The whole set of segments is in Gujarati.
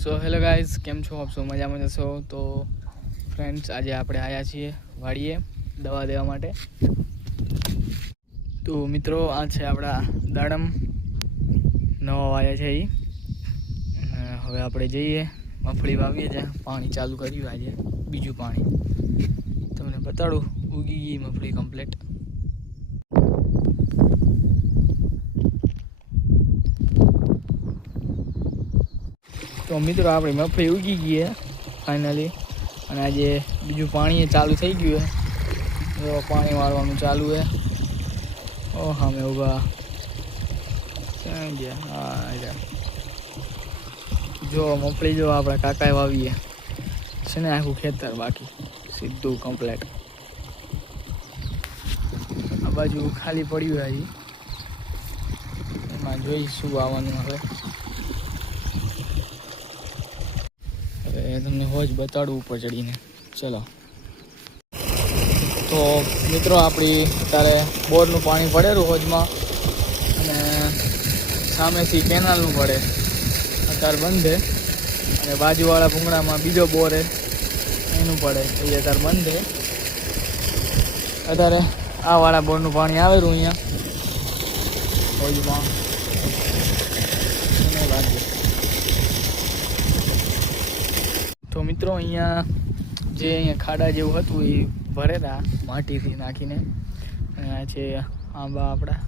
સો હેલો ગાઈઝ, કેમ છો આપ? સો મજામાં જશો? તો ફ્રેન્ડ્સ, આજે આપણે આવ્યા છીએ વાડીએ દવા દેવા માટે. તો મિત્રો, આ છે આપણા દાડમ નવા વાયા છે એ. હવે આપણે જઈએ મગફળી વાવીએ ત્યાં પાણી ચાલુ કર્યું આજે, બીજું પાણી તમને બતાડું. ઉગી ગઈ મગફળી કમ્પ્લીટ. તો મિત્રો, આપણી મગફળી ઉગી ગઈ છે ફાઇનલી, અને આજે બીજું પાણી ચાલુ થઈ ગયું છે. જો પાણી વાળવાનું ચાલુ છે. ઓ હા, મેં ઉભા ક્યાં ગયા? હા, જો મગફળી જો આપણા કાકાએ વાવીએ છે ને, આખું ખેતર બાકી સીધું કમ્પ્લેટ. આ બાજુ ખાલી પડ્યું હજી, એમાં જોઈ શું આવવાનું હવે તમને હોજ બતાડું ઉપર ચડીને. ચલો. તો મિત્રો, આપણી ત્યારે બોરનું પાણી પડેલું હોજમાં, અને સામેથી કેનાલનું પડે, અત્યારે બંધ છે. અને બાજુવાળા ભૂંગળામાં બીજો બોર એનું પડે, એ અત્યારે બંધ છે. અત્યારે આ વાળા બોરનું પાણી આવેલું અહીંયા હોજમાં. તો મિત્રો, અહીંયા ખાડા જેવું હતું એ ભરેલા માટીથી નાખીને. અને આ છે આંબા આપણા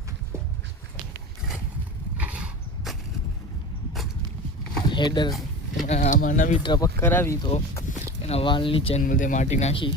હેડર. આમાં નવી ટ્રપક કરાવી તો એના વાલ નીચે બધે માટી નાખી